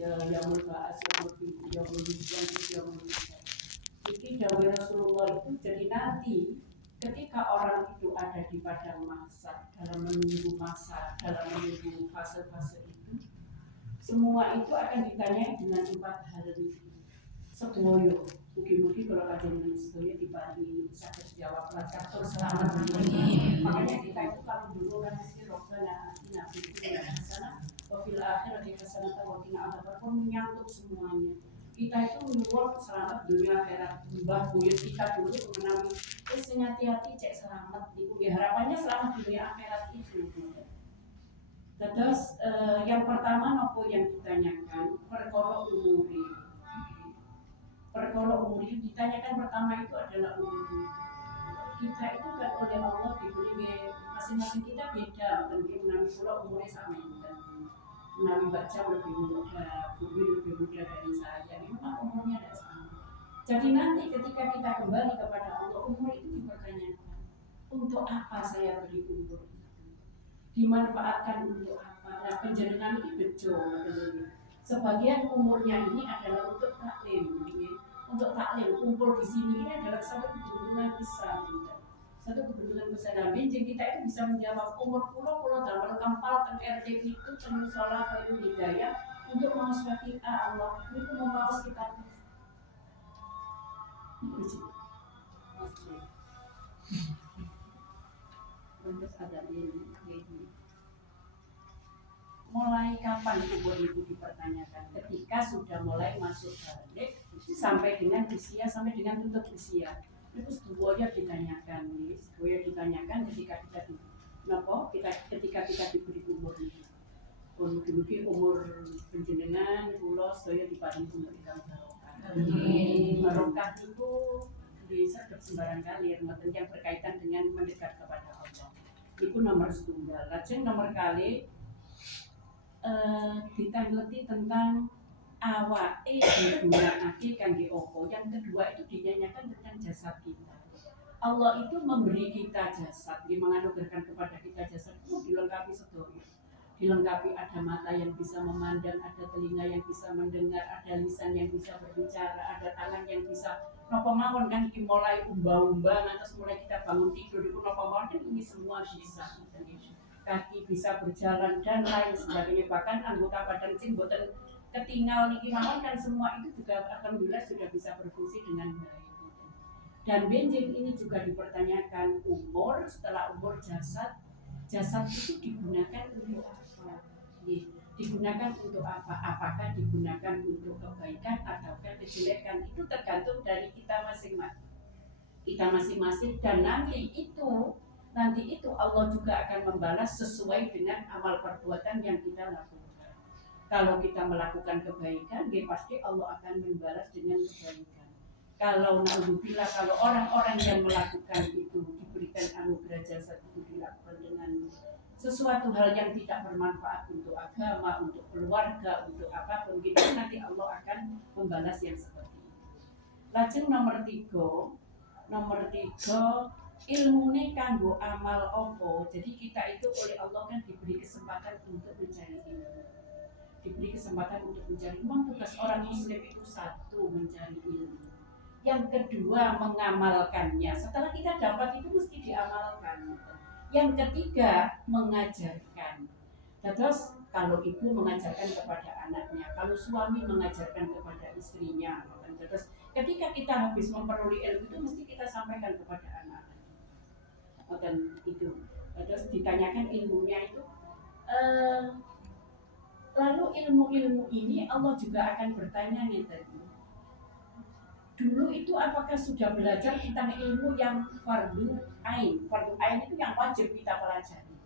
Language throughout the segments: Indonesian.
ya yaumul ba'ats yaumul hisab yaumul hisab. Jadi dawuh Rasulullah itu jadi nanti ketika orang itu ada di padang mahsyar dalam menunggu fase-fase itu, semua itu akan ditanyai dengan 4 hal itu. Sedoyo, mugi-mugi kalau kajian sedoyo diparingi sakit jawab lancar selamat. Makanya kita itu kalau dulu kan mesti robbana atina fid dunya hasanah wa fil akhirati hasanah wa qina adzabannar, menyangkut semuanya. Kita itu menyuwun selamat dunia akhirat. Mbah buyut kita dulu mengenai hati-hati cek selamat itu ya, harapannya selamat dunia akhirat itu. Terus yang pertama nopo yang ditanyakan perkara umuri. Perkara umuri ditanyakan pertama itu adalah umuri. Kita itu kan oleh Allah diberi masing-masing kita beda, tentu menawi kula umurnya sama menawi baca lebih muda, Budi lebih muda dari saya, memang umurnya tidak sama. Jadi nanti ketika kita kembali kepada Allah, umur itu dipertanyakan, untuk apa saya beri umur? Dimanfaatkan untuk apa? Nah, penjenengan ini bejo, sebagian umurnya ini adalah untuk taklim, untuk taklim kumpul di sini ini adalah satu keberuntungan besar. Satu kebetulan besar benjing kita itu bisa menjawab umur pulau dalam kampal dan RT itu penuh sholat penuh hidayah untuk mengasuh kita Allah itu membawa kita terus ada ini mulai kapan umur itu dipertanyakan ketika sudah mulai masuk balik sampai dengan usia sampai dengan tutup usia. Itu semuanya ditanyakan, ketika kita diberi umur ini. Mungkin umur penjenengan, kula sedaya diparingi umur ingkang barokah. Barokah itu bisa sembarang kali, yang berkaitan dengan mendekat kepada Allah. Itu nomor 1. Lajeng nomor kali ditangleti tentang awake digunakake kangge opo. Yang kedua itu dinyanyikan tentang jasad kita. Allah itu memberi kita jasad, dia menganugerahkan kepada kita jasad itu dilengkapi sedaya. Dilengkapi ada mata yang bisa memandang, ada telinga yang bisa mendengar, ada lisan yang bisa berbicara, ada tangan yang bisa napa mawon kan iki mulai umba-umba ngantos mulai kita bangun tidur itu napa mawon kan ini semua bisa. Kaki bisa berjalan dan lain sebagainya, bahkan anggota badan sing boten ketinggal niki mawon kan semua itu juga alhamdulillah sudah bisa berfungsi dengan baik. Dan benjing ini juga dipertanyakan umur, setelah umur jasad itu digunakan untuk apa? Digunakan untuk apa? Apakah digunakan untuk kebaikan ataukah kejelekan? Itu tergantung dari kita masing-masing dan nanti itu Allah juga akan membalas sesuai dengan amal perbuatan yang kita lakukan. Kalau kita melakukan kebaikan, pasti Allah akan membalas dengan kebaikan. Kalau naudzubillah, kalau orang-orang yang melakukan itu diberikan anugerah jasad itu dilakukan dengan sesuatu hal yang tidak bermanfaat untuk agama, untuk keluarga, untuk apapun, nanti Allah akan membalas yang seperti itu. Lajeng nomor 3 ilmune kanggo amal opo. Jadi kita itu oleh Allah kan diberi kesempatan untuk mencari ilmu. Memang tugas orang muslim itu satu, mencari ilmu. Yang kedua, mengamalkannya. Setelah kita dapat itu mesti diamalkan. Yang ketiga, mengajarkan. Terus kalau ibu mengajarkan kepada anaknya, kalau suami mengajarkan kepada istrinya. Terus ketika kita habis memperoleh ilmu itu mesti kita sampaikan kepada anak. Dan itu terus ditanyakan ilmunya itu lalu ilmu ini Allah juga akan bertanya nih tadi dulu itu apakah sudah belajar tentang ilmu yang fardu ain itu yang wajib kita pelajari.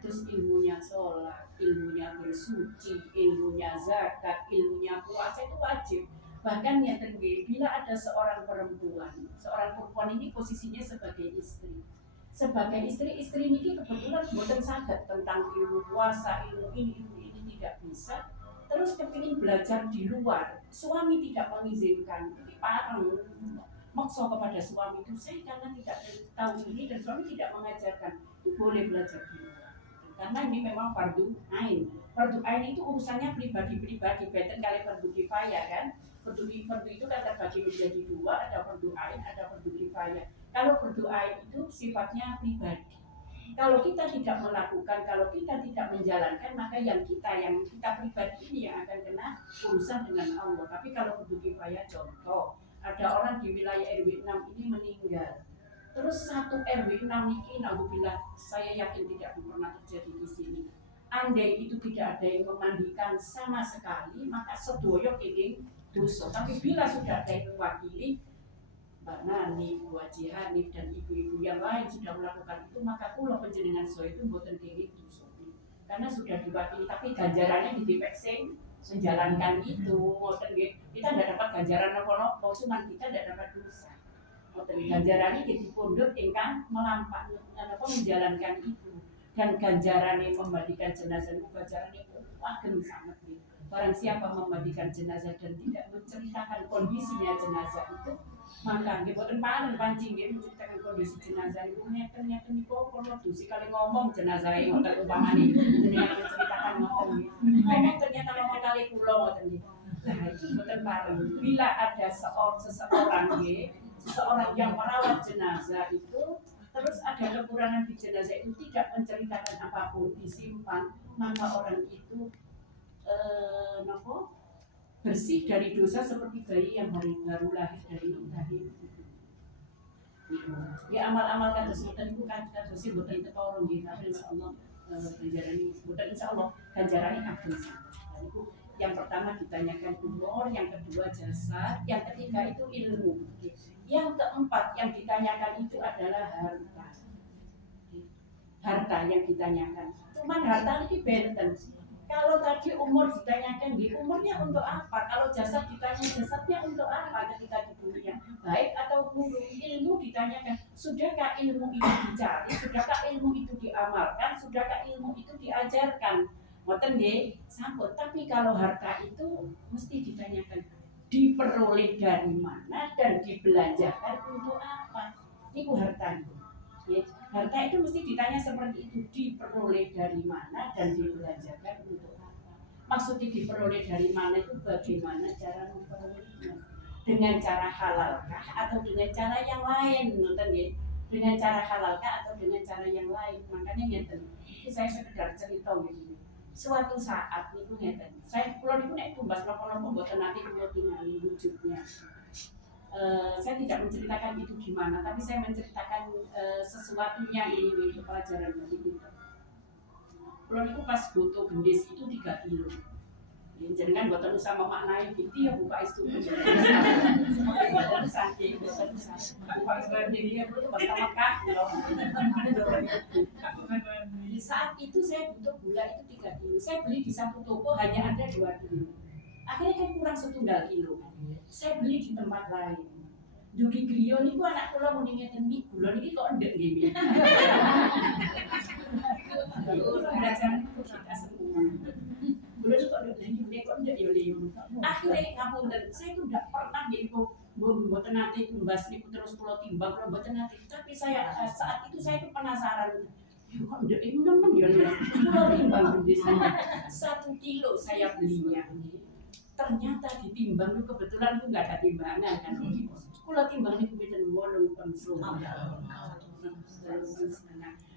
Terus ilmunya sholat, ilmunya bersuci, ilmunya zakat, ilmunya puasa itu wajib. Bahkan yang terjadi bila ada seorang perempuan ini posisinya sebagai istri ini kebetulan bukan sadar tentang ilmu puasa, ilmu ini tidak bisa. Terus kepingin belajar di luar, suami tidak mengizinkan, parang maksa kepada suami itu saya karena tidak tahu ini dan suami tidak mengajarkan, itu boleh belajar di luar. karena ini memang fardu ain. Fardu ain itu urusannya pribadi-pribadi, beda kali fardu kifayah kan. Fardu itu kan terbagi menjadi dua, ada fardu ain, ada fardu kifayah. Kalau fardu ain itu sifatnya pribadi. Kalau kita tidak melakukan, kalau kita tidak menjalankan, maka yang kita pribadi ini yang akan kena urusan dengan Allah. Tapi kalau fardu kifayah, contoh, ada orang di wilayah RW 6 ini meninggal. Terus satu RW 6 ini, alhamdulillah, saya yakin tidak pernah terjadi di sini. Andai itu tidak ada yang memandikan sama sekali, maka sedoyo ini dosa. Tapi bila sudah ada yang mewakili, Mbak Nani, Bu Haji Hanif, dan ibu-ibu yang lain sudah melakukan itu, maka kula panjenengan so itu mboten kenging dosa. Karena sudah diwakili, tapi ganjarannya di sing menjalankan itu, mboten nggih. Kita tidak dapat ganjaran napa-napa, cuma kita tidak dapat dosa. Mboten ganjarannya di pundhut ingkang melampaui menjalankan itu. Dan ganjarannya memandikan jenazah itu ganjarannya ageng sangat. Barang siapa memandikan jenazah dan tidak menceritakan kondisinya jenazah itu, maka nggih boten pancing nggih menceritakan kondisi jenazah itu ngeten niku kula dusi kali ngomong jenazah iki ngoten upamane jenengan menceritakan ngoten nggih. Ternyata ngomong kali kula ngoten nggih. Nah, itu boten pareng. Bila ada seseorang yang merawat jenazah itu terus ada kekurangan di jenazah itu tidak menceritakan apapun, disimpan, maka orang itu bersih dari dosa seperti bayi yang baru lahir dari rahim. Ya amal-amal kados ngoten niku kan kados mboten ketolong nggih, tapi insyaallah ganjarane mboten insyaallah ganjarane ageng sanget. Niku yang pertama ditanyakan umur, yang kedua jasad, yang ketiga itu ilmu. Yang keempat yang ditanyakan itu adalah harta. Harta yang ditanyakan. Cuman harta ini benten. Kalau tadi umur ditanyakan di umurnya untuk apa? Kalau jasad ditanya jasadnya untuk apa ketika di dunia? Baik atau buruk. Ilmu ditanyakan, sudahkah ilmu itu dicari? Sudahkah ilmu itu diamalkan? Sudahkah ilmu itu diajarkan? Ngoten nggih, sampun. Tapi kalau harta itu mesti ditanyakan diperoleh dari mana dan dibelanjakan untuk apa? Itu harta. Harta itu mesti ditanya seperti itu, diperoleh dari mana dan dibelanjakan untuk apa. Maksudnya diperoleh dari mana itu bagaimana cara memperolehnya, dengan cara halalkah atau dengan cara yang lain, dengan cara halalkah atau dengan cara yang lain. Makanya ngeten, ini saya sekedar cerita gitu. Suatu saat niku ngeten, saya kula niku nek tumbas napa-napa mboten nate kula tingali wujudnya. Saya tidak menceritakan itu gimana, tapi saya menceritakan sesuatunya ini untuk pelajaran dari kita. Kalau itu pas foto gendis itu 3 kilo. Jangan buatan usaha memaknai gitu ya buka itu. Bukan saking, bukan usaha. Bukan sendiri ya itu bersama kilo. Di saat itu saya butuh gula itu 3 kilo. Saya beli di satu toko hanya ada 2 kilo. Akhirnya kan kurang 1 kilo. Saya beli di tempat lain. Dugi griyo niku anak kula muni ngeten iki gula niki kok ndek nggih. Belajaran kita semua. Gula kok ndek nggih kok ndek yo liyo. Akhirnya ngapunten, saya itu tidak pernah nggih mboten nate tumbas niku terus kula timbang kula mboten nate. Tapi saya saat itu saya itu penasaran. Kok ndek iki nemen yo liyo. Kula timbang gendis 1 kilo saya belinya. Ternyata ditimbang itu kebetulan itu nggak ada timbangan kan. Kalau timbang itu bisa 8 konsum.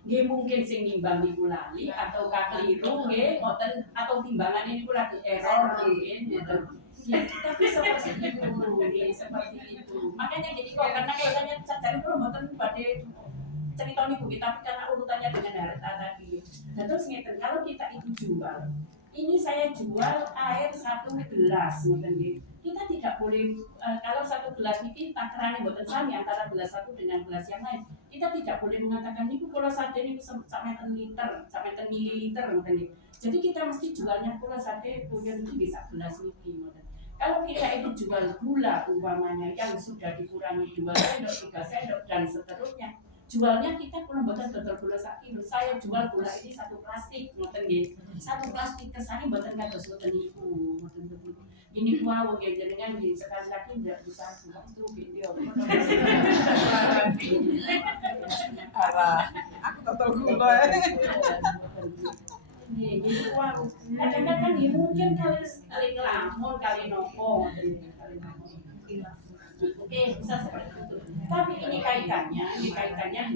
Nggih mungkin sing nimbang niku lali atau keliru nggih ngoten atau timbangan ini kula error mungkin gitu. Ya, tapi seperti itu nggih, seperti itu. Makanya jadi kok karena katanya sadar kula mboten badhe cerita niku tapi karena urutannya dengan harta tadi. Dan terus ngeten kalau kita itu jual ini saya jual air 1 gelas, kita tidak boleh kalau 1 gelas ini takarannya buatan sami antara gelas satu dengan gelas yang lain. Kita tidak boleh mengatakan ini kalau sate ini sampai liter, sampai mililiter, jadi kita mesti jualnya kalau sate punya itu bisa gelas ini. Kalau kita itu jual gula umpamanya yang sudah dikurangi 2 sendok, 3 sendok dan seterusnya. Jualnya kita kurang boten total gula 1 kilo. Saya jual gula ini 1 plastik, ngoten nggih. 1 plastik kesane boten kados boten niku, ngoten niku. Ini wau nggih jenengan nggih sekali lagi ndak bisa itu video. Arah, aku total gula. Nggih, gitu wae. Kadang-kadang ya mungkin kali ngelamun, kali nopo, kali nopo. Oke, bisa seperti itu. Tapi ini kaitannya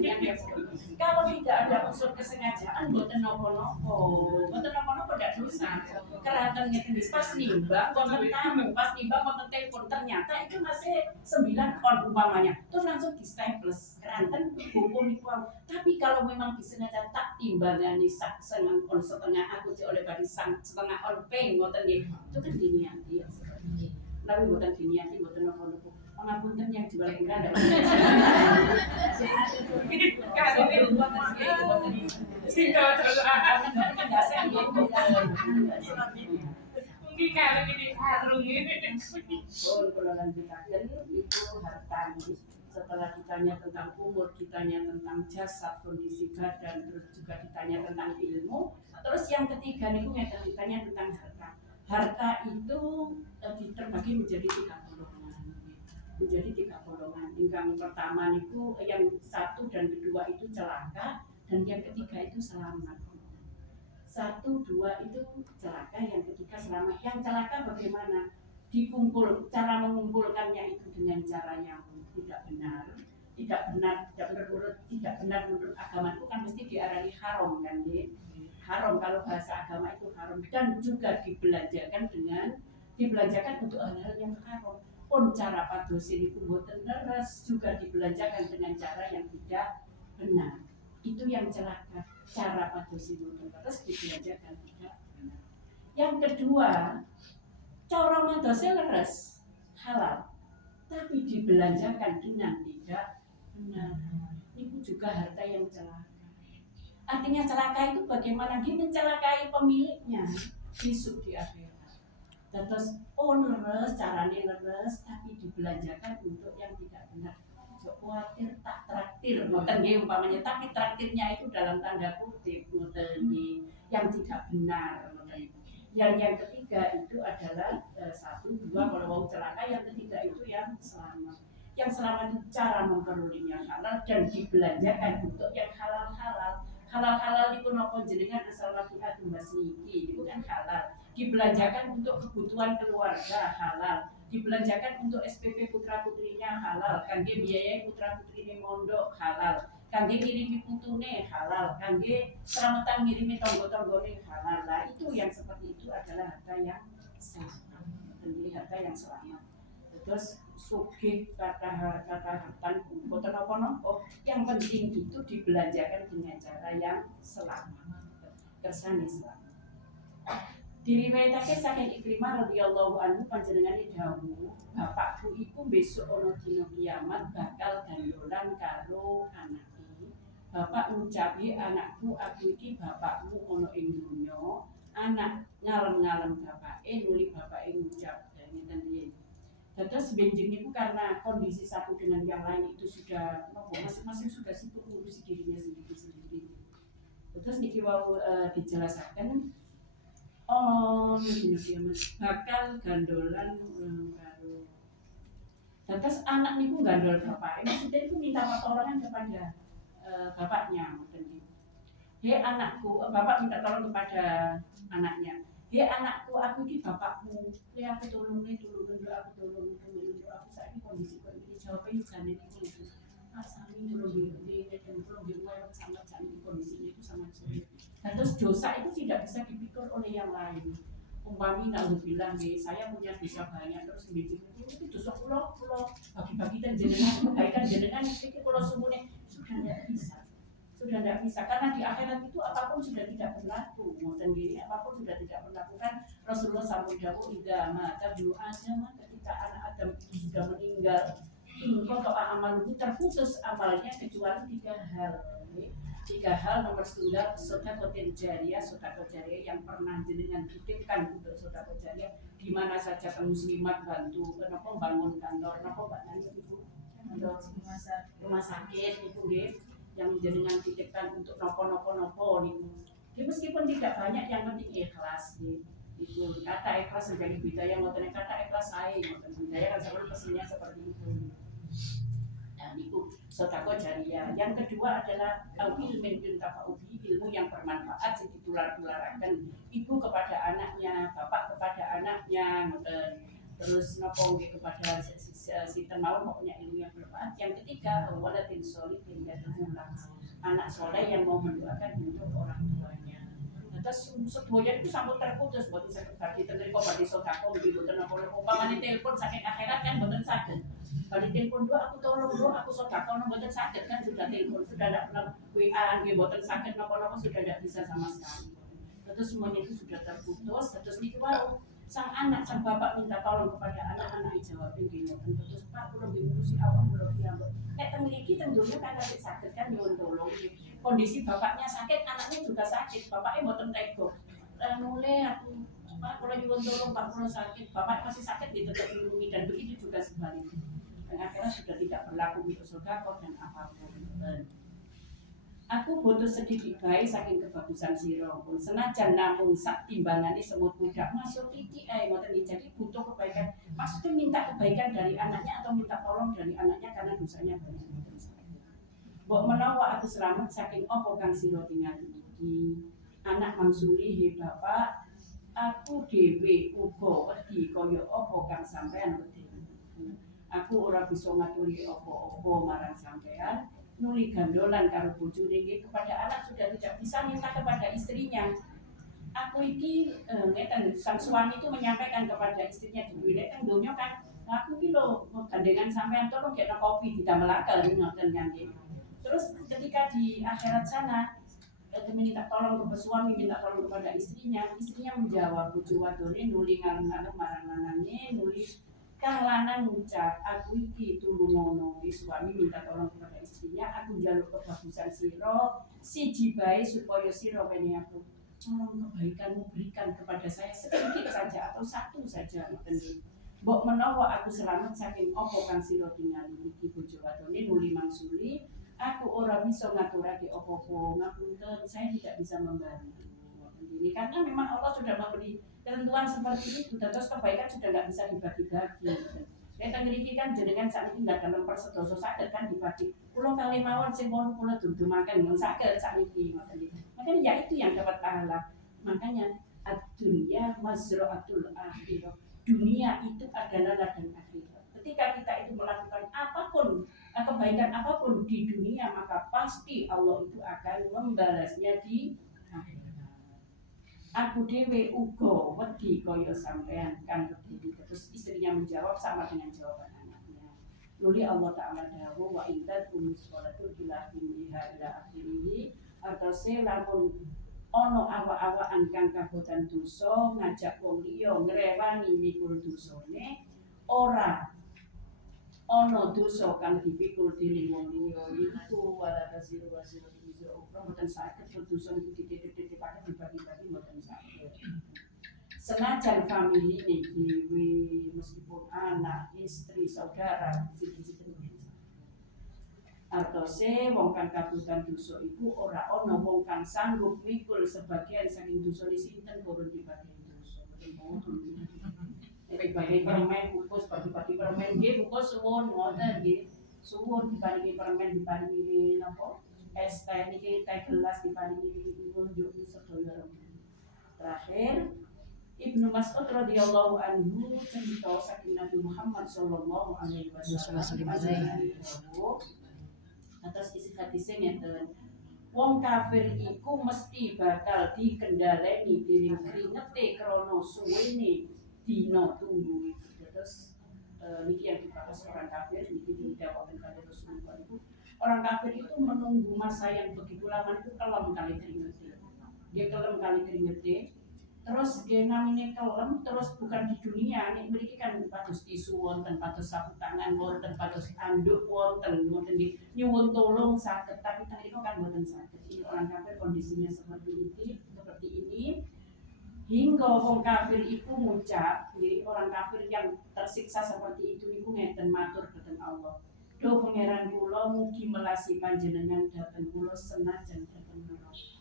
dengan yang seperti ini. Kalau tidak ada unsur kesengajaan, boten nopo-nopo, tidak dosa. Keratan ngeten pas nimbang, wonten tamu, pas nimbang wonten telepon, ternyata itu masih 9 on umpamanya. Terus langsung di staples, keratan hukum itu. Tapi kalau memang disengaja tak timbangani sak setengah aku oleh badi setengah on peng, ngoten nggih. Itu kan diniati ya. Tapi bukan diniati, boten nopo-nopo. Pengapunten yang jual murah ada. Mungkin karena ini harung ini. Kalau lanjutkan itu harta. Setelah ditanya tentang umur, ditanya tentang jasad, kondisi badan, terus juga ditanya tentang ilmu. Terus yang ketiga nih ditanya tentang harta. Harta itu terbagi menjadi 3 golongan. Yang pertama itu yang 1 dan 2 itu celaka, dan yang ketiga itu selamat. 1, 2 itu celaka, yang ketiga selamat. Yang celaka bagaimana? Cara mengumpulkannya itu dengan cara yang tidak benar menurut agama itu kan mesti diarani haram kan, haram kalau bahasa agama itu haram, dan juga dibelanjakan untuk hal-hal yang haram. Pun cara padosin itu boten leres, juga dibelanjakan dengan cara yang tidak benar. Itu yang celaka, cara padosin boten leres, dibelanjakan tidak benar. Yang kedua, cara madose leres, halal, tapi dibelanjakan dengan tidak benar. Itu juga harta yang celaka. Artinya celaka itu bagaimana? Dia mencelakai pemiliknya besok di akhirat. Terus leres, caranya leres, tapi dibelanjakan untuk yang tidak benar. Khawatir tak traktir, ngoten nggih umpamanya, tapi traktirnya itu dalam tanda kutip, ngoten nggih, yang tidak benar, ngoten. Yang ketiga itu adalah 1, 2 kalau mau celaka, yang ketiga itu yang selamat. Yang selamat itu cara memperolehnya halal dan dibelanjakan untuk yang halal-halal. Halal-halal itu nopo jenengan asal wakiat mbas niki, itu kan halal. Dibelanjakan untuk kebutuhan keluarga halal, dibelanjakan untuk SPP putra putrinya halal, kangge biaya putra putrine mondok halal, kangge ngirimi putune halal, kangge selamatan ngirimi tonggo-tonggone halal. Lah itu yang seperti itu adalah harta yang selamat, harta yang selamat. Terus sugih kata hartan boten napa-napa, yang penting itu dibelanjakan dengan cara yang selamat, kersane selamat. Diriwayatake saking Ikrimah radhiyallahu anhu panjenengane dawuh, bapakku iku besok ana dina kiamat bakal gandolan karo anake. Bapak ngucapi, anakku aku iki bapakmu ana ing dunya. Anak ngalem-ngalem bapake, nuli bapake ngucap ngeten piye. Terus benjing itu karena kondisi satu dengan yang lain itu sudah masing-masing sudah sibuk ngurusi dirinya sendiri. Terus niki wau dijelaskan bakal gandolan karo. Terus anak niku gandol bapak. Maksudnya itu minta pertolongan kepada bapaknya. Hei anakku, bapak minta tolong kepada anaknya. Hei anakku, aku ini bapakmu. Hei aku tolong dulu aku saiki kondisiku ini jawabnya jane iki. Asami tolong sangat kondisinya itu sangat sulit. Dan terus dosa itu tidak bisa dipikul oleh yang lain. Umpami bilang saya punya dosa banyak, terus itu dosa pulau bagi-bagi dan jenengan kebaikan jenengan itu pulau semuanya sudah tidak bisa karena di akhirat itu apapun sudah tidak berlaku. Sendiri apapun sudah tidak berlaku kan. Rasulullah SAW idza mata ibnu Adam, ketika anak Adam itu sudah meninggal, ingkau amal itu terputus amalnya kecuali 3 hal. 3 hal, nomor 1 sedekah jariah yang pernah jenengan titipkan untuk sedekah jariah di mana saja muslimat bantu kenapa bangun kantor, kenapa bangun ibu rumah sakit itu nggih yang jenengan titipkan untuk nopo niku. Meskipun tidak banyak yang penting ikhlas nggih. Itu kata ikhlas menjadi budaya ngoten kata ikhlas sae ngoten budaya kan selalu pesannya seperti itu. Nah, itu sedekah jariah. Yang kedua adalah ilmu yuntafa'ubi, ilmu yang bermanfaat sing ditular-tularaken ibu kepada anaknya, bapak kepada anaknya, terus nopo kepada si tenau punya ilmu yang bermanfaat. Yang ketiga waladin sholihin yad'ulah, anak soleh yang mau mendoakan untuk orang tuanya. Terus sedoyo itu sampun terputus buat sakit kaki tenriko badhe sedekah nggih boten apa-apa. Upamane telepon sakit akhirat kan boten saged. Badhe telepon dua aku tolong dua aku sedekah boten saged kan sudah telepon sudah tidak pernah WA nggih boten saged napa-napa sudah tidak bisa sama sekali. Terus semuanya itu sudah terputus. Terus niku wau sang anak sang bapak minta tolong kepada anak-anak jawab nggih boten terus Pak kula nggih ngurusi awak kula piyambak. Nek teng mriki teng donya kan nek saged kan nyuwun tolong. Kondisi bapaknya sakit, anaknya juga sakit, bapaknya boten tego. Mulai aku Pak kalau nyuwun tolong Pak kalau sakit, bapak masih sakit tetap dilindungi dan begitu juga sebaliknya. Dan akhirnya sudah tidak berlaku untuk sedekah dan apapun. Aku butuh sedikit baik saking kebagusan siro pun senajan namun sak timbangane semut budak masuk titi ngoten jadi butuh kebaikan. Maksudnya minta kebaikan dari anaknya atau minta tolong dari anaknya karena dosanya banyak. Mbok menawa aku selamat saking opo kang sira tinggal iki. Anak mangsuli he bapak, aku dhewe uga wedi kaya opo kang sampean wedi. Aku ora bisa ngaturi opo-opo marang sampean. Nuli gandolan karo bojone nggih kepada anak sudah tidak bisa minta kepada istrinya. Aku iki ngeten sang suami itu menyampaikan kepada istrinya di dunia kan donya kan aku iki lho gandengan sampean tolong kena kopi didamelaken ngoten kan nggih. Terus ketika di akhirat sana minta tolong kepada suami, minta tolong kepada istrinya menjawab bojo wadone nuli ngalem-ngalem marang lanange, nuli kang lanang ngucap aku iki tulung ngono. Suami minta tolong kepada istrinya, aku njaluk kebagusan sira, siji bae supaya sira kene aku tolong kebaikanmu berikan kepada saya sedikit saja atau satu saja ngoten. Mbok menawa aku selamat saking apa kang sira tingali iki bojo wadone nuli mangsuli aku ora bisa ngaturake opo-opo, ngapunten saya tidak bisa membantu. Ini karena memang Allah sudah memberi ketentuan seperti itu, terus kebaikan sudah nggak bisa dibagi-bagi. Kita ngeriki kan jenengan saat ini nggak dalam persedoso sakit kan dibagi. Pulau kali mawon sing pun pulau duduk makan nggak sakit saat ini. Makanya ya itu yang dapat pahala. Makanya dunia mazraatul akhirah. Dunia itu adalah ladang akhirat. Ketika kita itu melakukan apapun kebaikan apapun di dunia maka pasti Allah itu akan membalasnya di akhirat. Aku dewe ugo wedi kaya sampean kan wedi. Terus istrinya menjawab sama dengan jawaban anaknya. Nuli Allah Ta'ala dawuh wa intat umus qolatul ila himliha ila akhirih atau selamun ono awa-awaan kang kabotan dosa ngajak wong liya ngrewani mikul dosane ora ono dosa kang dipikul dening wong liya iku wala tasiru wasiru wizra ukra mboten saged dosa niku dititik-titikake dibagi-bagi mboten saged. Senajan famili dhewe meskipun anak, istri, saudara sithik-sithik artose wong kang kabutan dosa iku ora ana wong kang sanggup mikul sebagian saking dosane sinten turun dibagi dosa. Nek bagi permen bungkus bagi-bagi permen nggih bungkus suwun ngoten nggih. Suwun diparingi permen diparingi napa? Es teh niki teh gelas diparingi nunjuk sedaya. Terakhir Ibnu Mas'ud radhiyallahu anhu cerita saking Nabi Muhammad sallallahu alaihi wasallam atas isi hadisnya ngeten. Wong kafir iku mesti bakal dikendhaleni dening kringete krana suwene dina tunggu itu. Terus niki yang dibahas orang kafir niki didakwakan oleh Rasulullah itu orang kafir itu menunggu masa yang begitu lama itu kelam kali kringete. Dia kelam kali kringete. Terus dia namanya kelem terus bukan di dunia nih memiliki kan patus tisu wonten patus sapu tangan wonten patus anduk wonten nyuwun tolong sakit tapi tadi itu kan wonten sakit ini orang kafir kondisinya seperti ini hingga orang kafir itu ngucap jadi orang kafir yang tersiksa seperti itu ngeten matur dhateng Allah do pangeran kula mugi melasi panjenengan dhateng kula senajan dhateng neraka.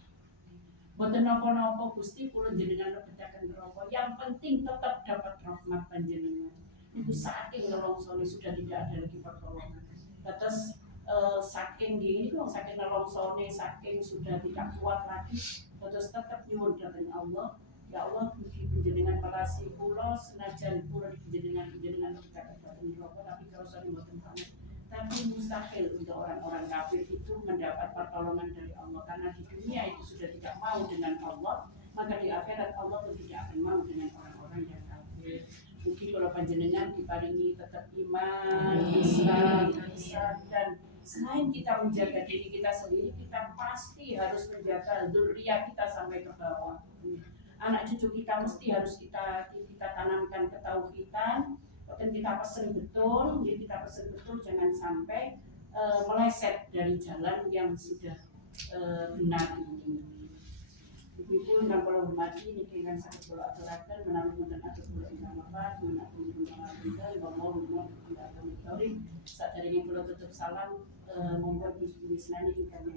Boten napa-napa Gusti kula jenengan lebetaken neraka. Yang penting tetap dapat rahmat panjenengan. Itu saking nelongsone sudah tidak ada lagi pertolongan. Terus saking gini kok saking nelongsone saking sudah tidak kuat lagi terus tetap nyuwun dhateng Allah. Ya Allah, mugi panjenengan palasi kula senajan kula panjenengan berkata dhateng neraka tapi kersa mboten banget. Tapi mustahil untuk orang-orang kafir itu mendapat pertolongan dari Allah karena di dunia itu sudah tidak mau dengan Allah, maka di akhirat Allah pun tidak akan mau dengan orang-orang yang kafir. Mungkin kalau panjenengan diparingi tetap iman, Islam, ihsan, dan selain kita menjaga diri kita sendiri, kita pasti harus menjaga dzurriyyah kita sampai ke bawah. Anak cucu kita mesti harus kita tanamkan ketauhidan, dan kita pesen betul, jadi kita pesen betul jangan sampai meleset dari jalan yang sudah benar ini. Ibu-ibu yang kalau hormati niki kan sakit bola aturaken menawi wonten atur kula ingkang mapan menawi wonten pangapunten mau tidak akan ditorik sadèrèngipun kula tutup salam monggo Gusti Wisnani ingkang